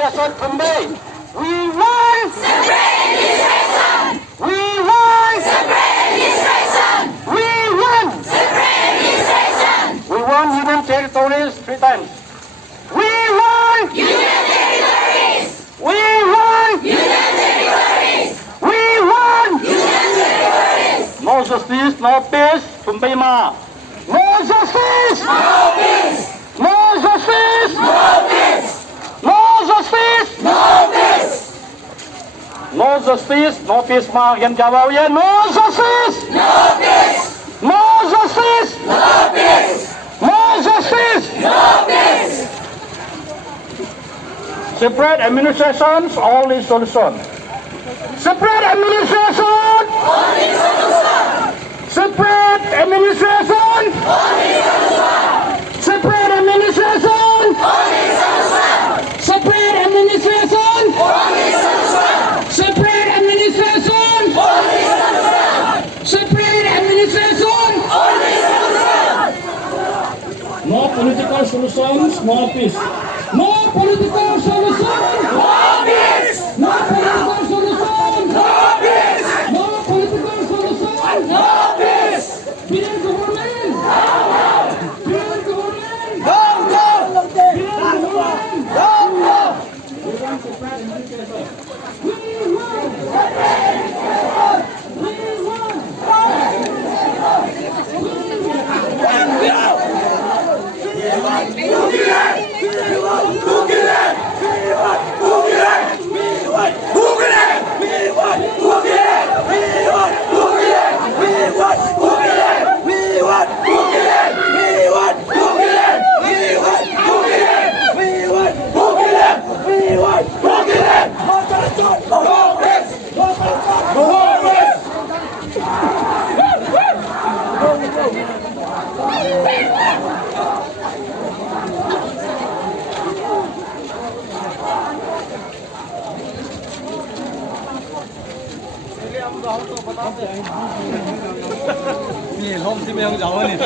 administration kembali. We want separate administration. We want separate administration. We want separate administration. We want union territories 3 times. We want union territories. We want union territories. We want union territories. No justice, no peace. Kembali ma. No justice. No peace. No justice. No peace. No justice. No peace. No justice. No peace ma. Yan jawab ya. No justice. No peace. No justice. No peace. No justice. No peace. Separate administrations, only solution. Separate administration. Only solution. Separate administration. Only solution. Separate administration. Only solution. Separate administration. Only solution. Separate administration. Only solution. Separate administration. Only solution. No political solutions, no peace. No political solution, no peace. No political solution, no peace. No political solution, no peace. Bilang government, bilang government, bilang government. Ini lom sih yang jauh nih.